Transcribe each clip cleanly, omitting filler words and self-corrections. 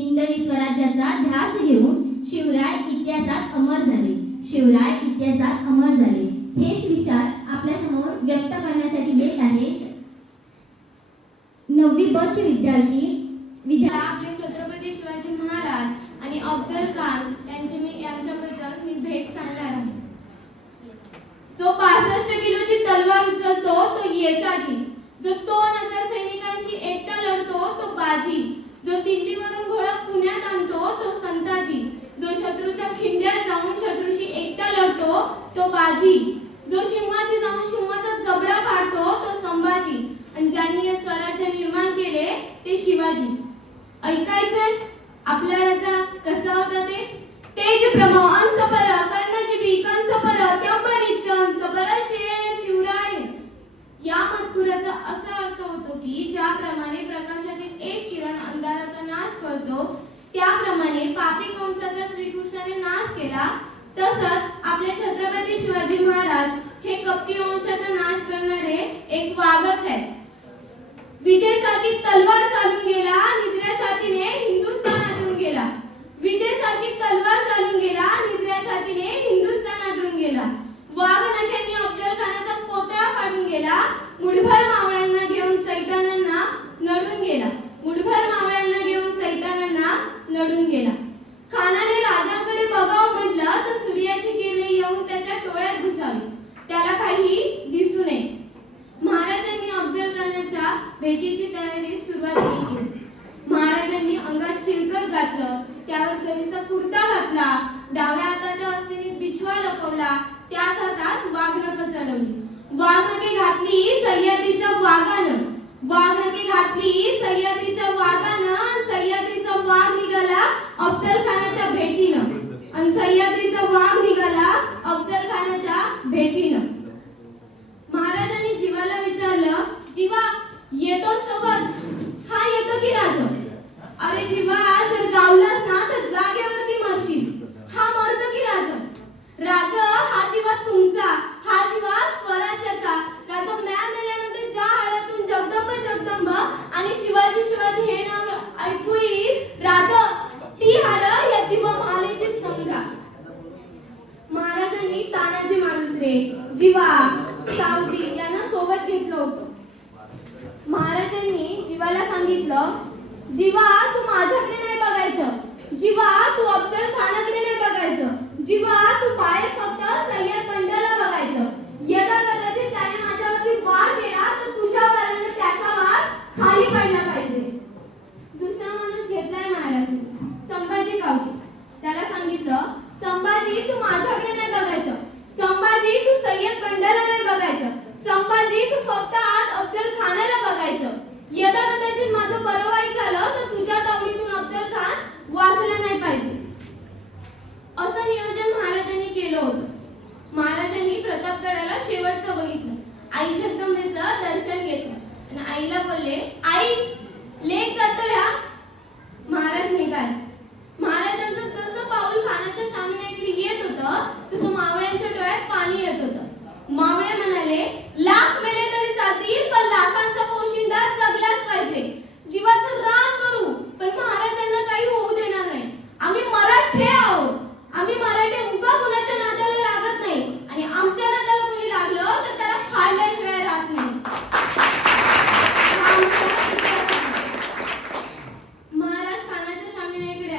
हिंदवी स्वराज्याचा ध्यास घेऊन शिवराय इतिहासात अमर झाले. शिवराय इतिहासात अमर झाले. हेच विचार आपल्या समोर व्यक्त करण्यासाठी येत आहे 9वी ब चे विद्यार्थी आपले छत्रपती शिवाजी महाराज आणि अफजल खान यांच्याबद्दल मी भेट सांगणार आहे. जो 65 किलोची तलवार उचलतो तो येसाजी, जो 2000 सैनिकांशी एकटा लढतो तो बाजी, जो दिल्लीवरून घोडा पुण्यात आणतो तो संताजी, जो शत्रूच्या खिंड्यात जाऊन शत्रूशी एकटा लढतो तो बाजी, जो सिंहाशी जाऊन सिंहाचा जबडा फाडतो तो संभाजी, आणि ज्यांनी हे स्वराज्य निर्माण केले ते शिवाजी. ऐकायचंय आपला राजा कसा होता ते? तेज प्रमो अंश पर कर्णजीवी कंस पर त्र्यंबरीच अंश पर शेर शिवराय. या मजकुराचा असा अर्थ होतो की ज्याप्रमाणे प्रकाशातील एक किरण अंधाराचा नाश करतो त्याप्रमाणे पापी कंसाचा श्रीकृष्णाने नाश केला, तसंच आपले छत्रपती शिवाजी महाराज हे कपटी वंशाचा नाश करणारे एक वाघच आहेत. विजयसारखी तलवार चालून गेला, निद्र्या छातीने हिंदुस्थान आदळून गेला. विजयसारखी तलवार चालून गेला, निद्र्या छातीने हिंदुस्थान आदळून गेला. वाघनख्यांनी अफजल खानाचा पोतळा फाडून गेला. मुठभर मावळ्यांना घेऊन सैतानांना नडून गेला. मुठभर मावळ्यांना घेऊन सैतानांना नडून गेला. खानाने राजाकडे बघावं म्हटलं तर सूर्याची किरणे येऊन त्याच्या डोळ्यात घुसावी, त्याला काही दिसू नये. महाराजांनी अफजल खानाच्या भेटीची तयारी सुरुवात केली. महाराजांनी अंगात चिलकत घातलं, त्यावर जरीचा कुर्ता घातला, डाव्या हाताच्या अस्थिनीत बिछवा लपवला, त्याच हातात वाघनखं चढवली. वाघनखे घातली सह्याद्रीच्या वाघानं, वाघनखे घातली सह्याद्रीच्या वाघानं, सह्याद्रीचा वाघ निघाला अफजल खानाच्या भेटीनं, आणि सह्याद्रीचा वाघ निघाला अफजल खानाच्या भेटीनं. महाराजांनी जीवाला विचारलं, जीवा येतो सोबत? हा येतो की राज? अरे जीवा जर गावलास ना तर जागेवरती मरशील. हा मरतो की राज? राज हा जीवा तुमचा, हा जीवा स्वराज्याचा. राज म्या मेल्यानंतर ज्या हाडातून जगदंब जगदंब आणि शिवाजी शिवाजी हे नाव ऐकू येईल, राज ती हाड या जीवा मालेची समजा. महाराजांनी तानाजी मालुसरे, जीवा, सावजी यांना सोबत घेतलं होतं. महाराजांनी जीवाला सांगितलं, जीवा तू माझ्याकडे नाही बघायचं, जीवा तू अफजल खानाकडे नाही बघायचं, जीवा तू बाहेर फक्त सय्यद बंडाला बघायचं. यदा कदाचित त्याने माझ्यावरती वार केला तर तुझ्या वाराने त्याचा वार खाली पडला पाहिजे. दुसरा माणूस घेतलाय महाराजांनी, संभाजी गावची. त्याला सांगितलं, संभाजी तू माझ्याकडे नाही बघायचं, संभाजी तू सय्यद बंडाला नाही बघायचं, संभाजी तू फक्त आज अफजल खानाला बघायचं. यदा कदाचित माझं बरं वाईट झालं तर तुझ्या तावडीतून अफजल खान वाचला नाही पाहिजे. असं नियोजन महाराजांनी केलं होतं. महाराजांनी प्रतापगडाला शेवटचं बघितलं, आई जगदंबेचं दर्शन घेतलं आणि आईला बोलले, आई लेक जातो या. महाराज निघाले. महाराजांचं जसं पाऊल खानाच्या शामियाकडे येत होतं तसं मावळ्यांच्या डोळ्यात पाणी येत होतं. मावळे म्हणाले, लाख मेले तरी चालतील पण लाखांचा पोशिंदा जगलाच पाहिजे. जीवाचं रान करू पण महाराजांना काही होऊ देणार नाही. आम्ही मराठे आहोत, आम्ही मराठे उगा कुणाच्या नादाला लागत नाही, आणि आमच्या नादाला कोणी लागलं तर त्याला फाडल्याशिवाय राहत नाही. महाराज खानाच्या शामियाकडे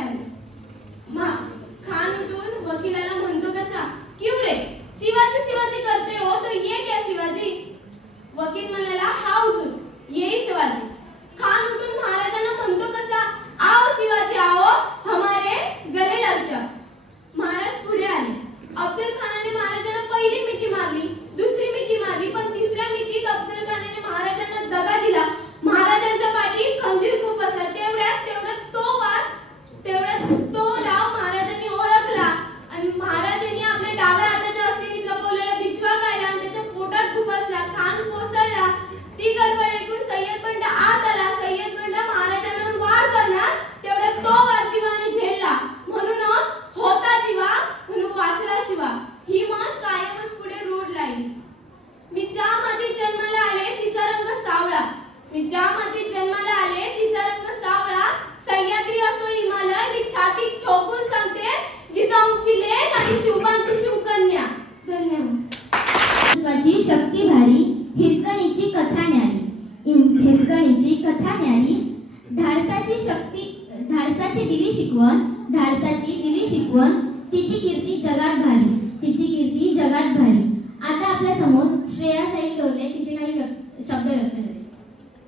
हिरकणीची कथा न्यारी, हिरकणीची कथा न्यारी, धाडसाची दिली शिकवण, धाडसाची दिली शिकवण, तिची कीर्ती जगात भारी, तिची कीर्ती जगात भारी. आता आपल्या समोर श्रेया साई टोरले तिचे काही शब्द व्यक्त करते.